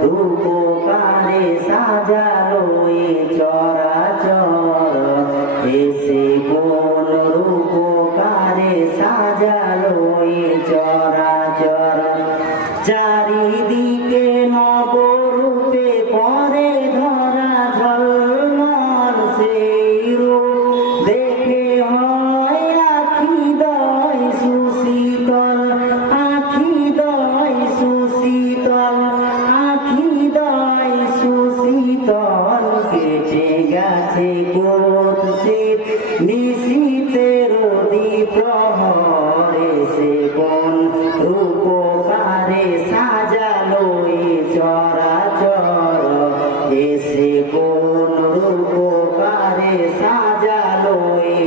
কোন রূপকারে সাজালো এ চরাচর। এসে গোল রূপকারে সাজালো এ চরাচর। শীত নিশীতের প্রহরে সে কোন রূপকারে সাজালো চরা চরাচর। এসে বন রূপকারে সাজালো এই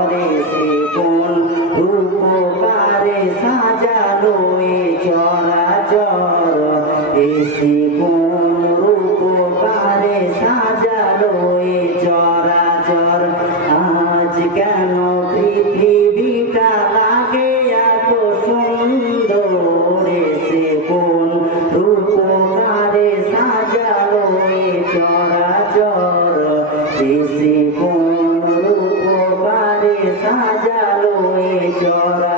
নির্ঝরে সে কোন রূপকারে সাজালো এ চরাচর। এসে কোন রূপকারে সাজালো সাজালো এ চরাচর